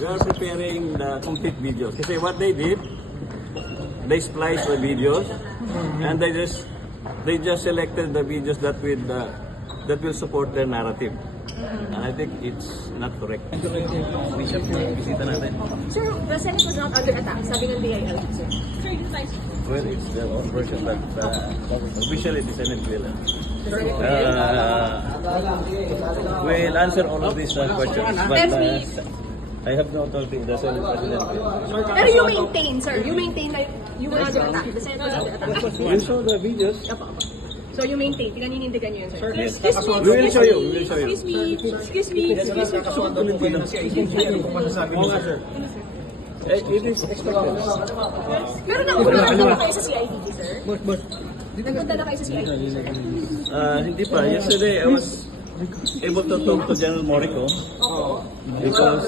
We are preparing the complete videos. Kasi what they did, they spliced the videos and they just selected the videos that will support their narrative. And I think it's not correct. Bishop, bisita natin. Sir, the Senate was not under attack, sabi ng DIL. Well, it's the own version, but officially the Senate will. We'll answer all of these questions, but I have no authority. The Senate President will. Pero you maintain, sir, you maintain that you were under attack. The Senate was under attack. You saw the videos. So you maintain, pinaninindigan niyo yun, sir. Yes. We will show you. We will show you. Excuse me. It is extra. Pero napunta na kayo sa CIDG, sir? Napunta na kayo sa CIDG, sir? Hindi pa. Yesterday, I was able to talk to General Morico because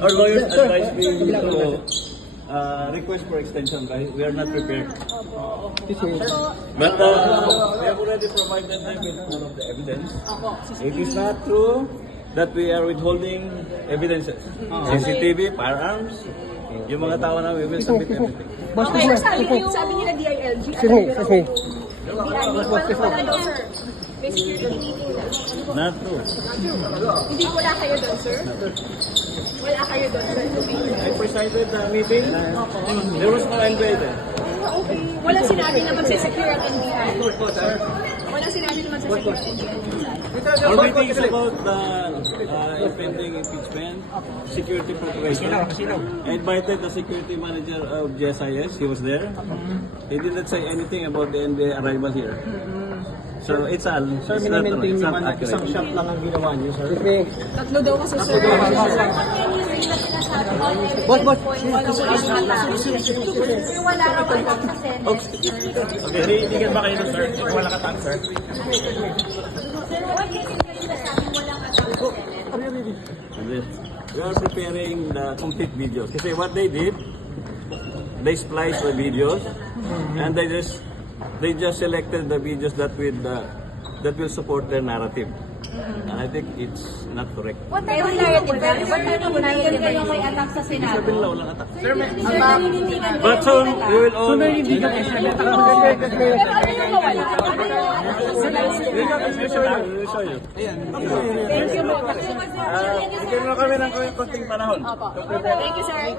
our lawyers advised me to request for extension, right? We are not prepared. But we have already provided them with all of the evidence. It is not true that we are withholding evidences. CCTV, firearms, yung mga tao na we will submit everything. Okay, sabi nila DILG. Wala daw, sir. May security meeting na. Not true. Hindi wala kayo doon, sir? Wala kayo doon, sir? I presided the meeting. There was no invader. Okay. Walang sinabi na magsisecure ang NBI. Walang sinabi na magsisecure ang NBI. Our meeting is about the impending impeachment, security preparation. I invited the security manager of GSIS. He was there. He didn't say anything about the NBI arrival here. So it's all. Sir, minimaintain naman na isang shot lang ang ginawa niyo, sir. Tatlo daw kasi, sir. Boss. Wala ka ba sa Senate? Okay, hihindigan ba kayo, sir? Wala ka tang, sir? We are preparing the complete videos. Kasi what they did, they spliced the videos and they just selected the videos that will support their narrative. And I think it's not correct. What type of narrative? What narrative kayo may attack sa Senado? Sabi nila walang attack. Sir, naninindigan But soon, we will all... Pero ano yung mawala? We will show you. Thank you, Bigyan mo kami ng konting panahon. Thank you, sir.